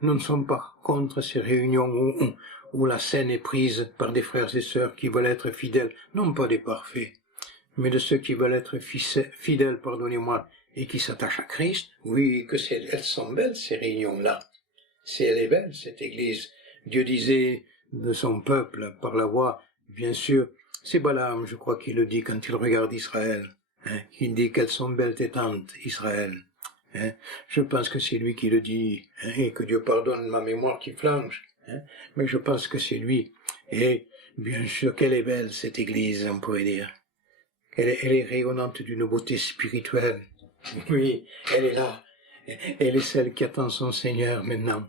nous ne sommes pas contre ces réunions où la scène est prise par des frères et sœurs qui veulent être fidèles, non pas des parfaits, mais de ceux qui veulent être fidèles, pardonnez-moi, et qui s'attachent à Christ. Oui, elles sont belles, ces réunions-là. Elle est belle, cette église. Dieu disait de son peuple, par la voix, bien sûr, c'est Balaam, je crois qu'il le dit quand il regarde Israël. Il dit qu'elles sont belles tes tentes, Israël. Hein. Je pense que c'est lui qui le dit, hein, et que Dieu pardonne ma mémoire qui flanche. Hein. Mais je pense que c'est lui. Et bien sûr qu'elle est belle, cette église, on pourrait dire. Elle est rayonnante d'une beauté spirituelle. Oui, elle est là. Elle est celle qui attend son Seigneur maintenant.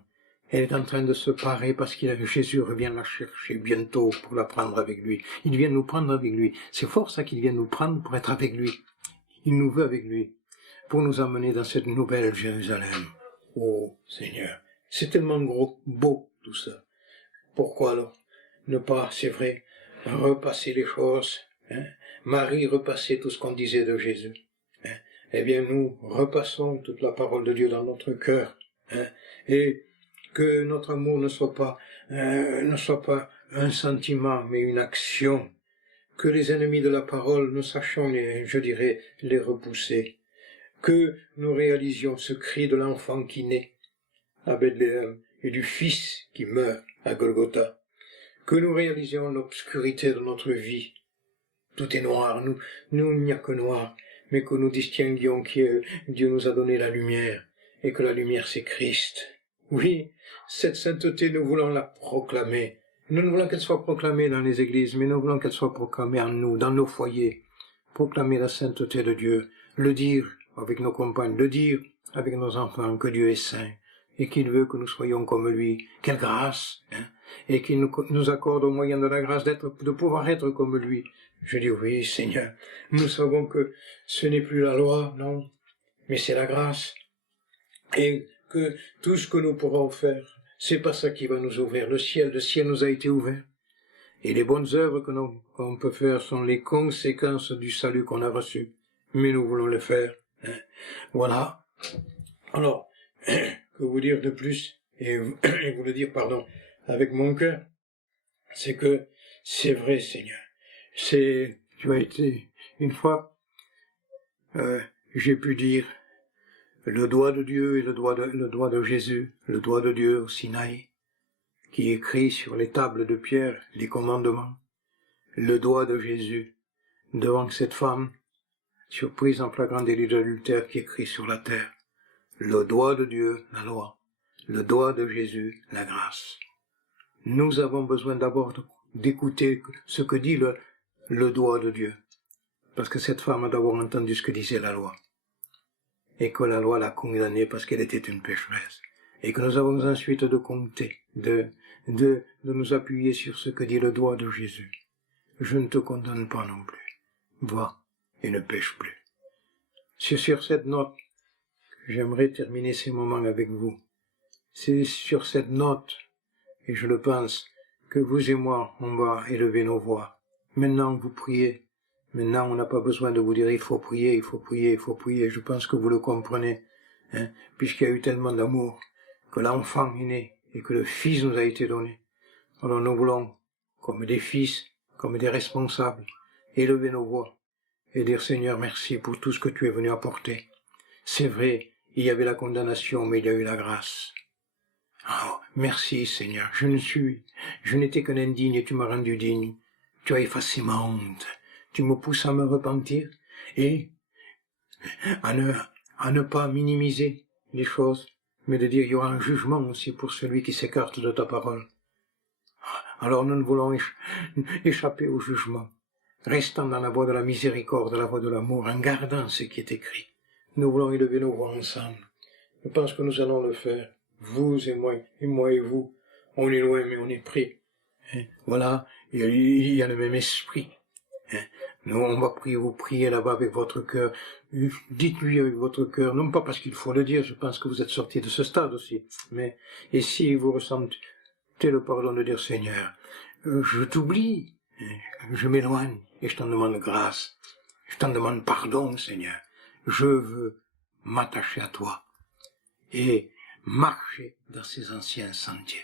Elle est en train de se parer parce que Jésus revient la chercher bientôt pour la prendre avec lui. Il vient nous prendre avec lui. C'est fort ça qu'il vient nous prendre pour être avec lui. Il nous veut avec lui, pour nous emmener dans cette nouvelle Jérusalem. Oh Seigneur, c'est tellement beau tout ça. Pourquoi alors ne pas, c'est vrai, repasser les choses, hein? Marie repassait tout ce qu'on disait de Jésus. Hein? Eh bien nous repassons toute la parole de Dieu dans notre cœur. Hein? Et que notre amour ne soit pas un sentiment, mais une action. Que les ennemis de la parole, nous sachions, je dirais, les repousser. Que nous réalisions ce cri de l'enfant qui naît à Bethléem et du Fils qui meurt à Golgotha. Que nous réalisions l'obscurité de notre vie. Tout est noir, nous il n'y a que noir, mais que nous distinguions que Dieu nous a donné la lumière, et que la lumière c'est Christ. Oui, cette sainteté, nous voulons la proclamer. Nous ne voulons qu'elle soit proclamée dans les églises, mais nous voulons qu'elle soit proclamée en nous, dans nos foyers. Proclamer la sainteté de Dieu, le dire avec nos compagnes, le dire avec nos enfants que Dieu est saint, et qu'il veut que nous soyons comme lui. Quelle grâce, hein, et qu'il nous accorde au moyen de la grâce de pouvoir être comme lui. Je dis oui, Seigneur, nous savons que ce n'est plus la loi, non, mais c'est la grâce. Et que tout ce que nous pourrons faire, c'est pas ça qui va nous ouvrir le ciel nous a été ouvert. Et les bonnes œuvres qu'on peut faire sont les conséquences du salut qu'on a reçu. Mais nous voulons le faire. Hein. Voilà. Alors, que vous dire de plus, et vous le dire, pardon, avec mon cœur, c'est que c'est vrai, Seigneur. Tu as été, une fois, j'ai pu dire, le doigt de Dieu et le doigt de Jésus, le doigt de Dieu au Sinaï, qui écrit sur les tables de pierre les commandements, le doigt de Jésus devant cette femme, surprise en flagrant délit d'adultère qui écrit sur la terre, le doigt de Dieu, la loi, le doigt de Jésus, la grâce. Nous avons besoin d'abord d'écouter ce que dit le doigt de Dieu, parce que cette femme a d'abord entendu ce que disait la loi, et que la loi l'a condamnée parce qu'elle était une pécheresse, et que nous avons ensuite de compter, de nous appuyer sur ce que dit le doigt de Jésus. Je ne te condamne pas non plus. Va et ne pêche plus. C'est sur cette note que j'aimerais terminer ces moments avec vous. C'est sur cette note, et je le pense, que vous et moi, on va élever nos voix. Maintenant, vous priez. Maintenant, on n'a pas besoin de vous dire il faut prier, il faut prier, il faut prier. Je pense que vous le comprenez, hein, puisqu'il y a eu tellement d'amour, que l'enfant est né et que le Fils nous a été donné. Alors nous voulons, comme des fils, comme des responsables, élever nos voix et dire Seigneur, merci pour tout ce que tu es venu apporter. C'est vrai, il y avait la condamnation, mais il y a eu la grâce. Oh, merci Seigneur, je n'étais qu'un indigne et tu m'as rendu digne. Tu as effacé ma honte. Tu me pousses à me repentir et à ne pas minimiser les choses, mais de dire il y aura un jugement aussi pour celui qui s'écarte de ta parole. Alors nous ne voulons échapper au jugement, restant dans la voie de la miséricorde, la voie de l'amour, en gardant ce qui est écrit. Nous voulons élever nos voix ensemble. Je pense que nous allons le faire, vous et moi et vous. On est loin, mais on est près. Voilà, il y a le même esprit. Nous, on va prier, vous priez là-bas avec votre cœur. Dites-lui avec votre cœur, non pas parce qu'il faut le dire, je pense que vous êtes sortis de ce stade aussi, mais et si vous ressentez le pardon de dire Seigneur, je t'oublie, je m'éloigne et je t'en demande grâce, je t'en demande pardon Seigneur, je veux m'attacher à toi et marcher dans ces anciens sentiers.